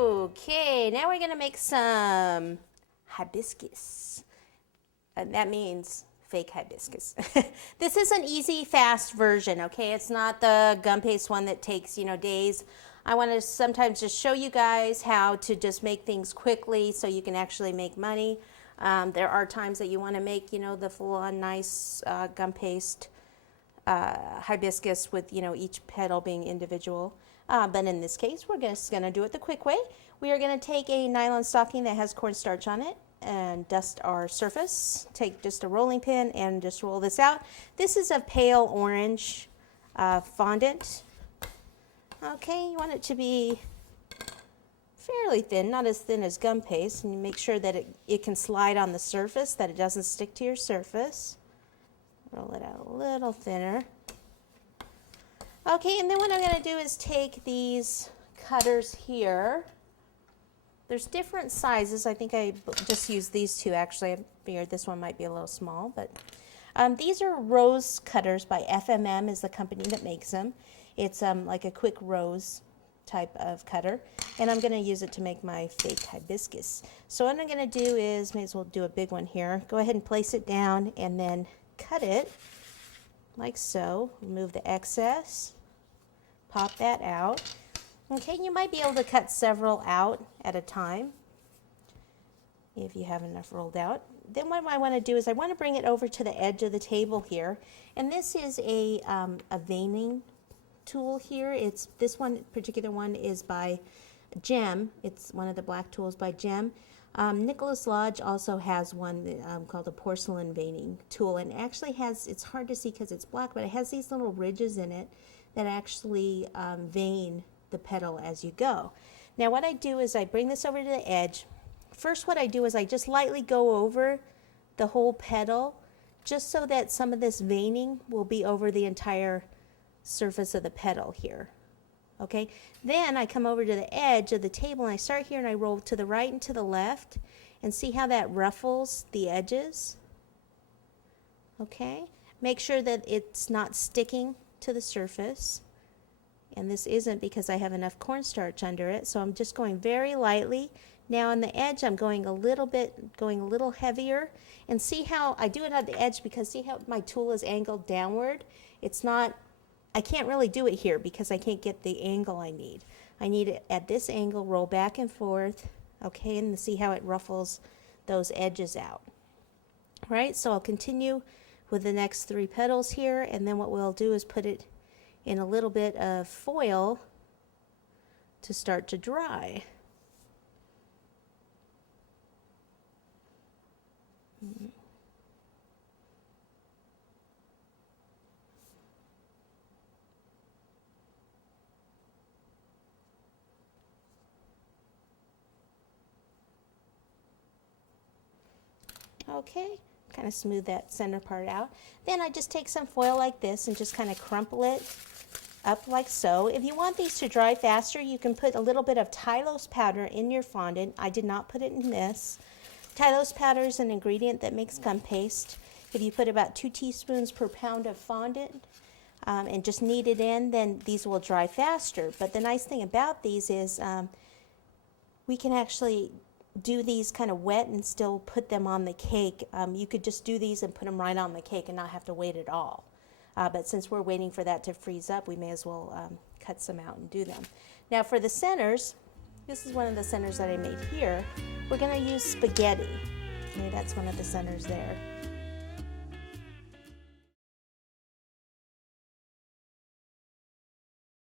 Okay, now we're going to make some hibiscus. That means fake hibiscus. This is an easy, fast version, okay? It's not the gum paste one that takes, days. I want to sometimes just show you guys how to just make things quickly so you can actually make money. There are times that you want to make, the full-on nice gum paste hibiscus with, each petal being individual. But in this case, we're just going to do it the quick way. We are going to take a nylon stocking that has cornstarch on it and dust our surface. Take just a rolling pin and just roll this out. This is a pale orange fondant. Okay, you want it to be fairly thin, not as thin as gum paste, and you make sure that it can slide on the surface, that it doesn't stick to your surface. Roll it out a little thinner. Okay, and then what I'm going to do is take these cutters here. There's different sizes. I think I just used these two actually. I figured this one might be a little small, but these are rose cutters by FMM is the company that makes them. It's like a quick rose type of cutter, and I'm going to use it to make my fake hibiscus. So what I'm going to do is, may as well do a big one here. Go ahead and place it down and then cut it like so. Remove the excess, pop that out. Okay, you might be able to cut several out at a time if you have enough rolled out. Then what I want to do is I want to bring it over to the edge of the table here, and this is a veining tool here. This particular one is by Gem. It's one of the black tools by Gem. Nicholas Lodge also has one called a porcelain veining tool, and actually it's hard to see because it's black, but it has these little ridges in it that actually vein the petal as you go. Now what I do is I bring this over to the edge. First what I do is I just lightly go over the whole petal just so that some of this veining will be over the entire surface of the petal here. Okay, then I come over to the edge of the table and I start here and I roll to the right and to the left, and see how that ruffles the edges. Okay, make sure that it's not sticking to the surface, and this isn't because I have enough cornstarch under it, so I'm just going very lightly. Now on the edge I'm going a little heavier, and see how I do it on the edge because see how my tool is angled downward. I can't really do it here because I can't get the angle I need. I need it at this angle, roll back and forth, okay, and see how it ruffles those edges out. All right, so I'll continue with the next 3 petals here, and then what we'll do is put it in a little bit of foil to start to dry. Okay, kind of smooth that center part out. Then I just take some foil like this and just kind of crumple it up like so. If you want these to dry faster, you can put a little bit of Tylose powder in your fondant. I did not put it in this. Tylose powder is an ingredient that makes gum paste. If you put about 2 teaspoons per pound of fondant and just knead it in, then these will dry faster. But the nice thing about these is we can actually do these kind of wet and still put them on the cake. You could just do these and put them right on the cake and not have to wait at all. But since we're waiting for that to freeze up, we may as well cut some out and do them. Now for the centers, this is one of the centers that I made here. We're going to use spaghetti. Okay, that's one of the centers there.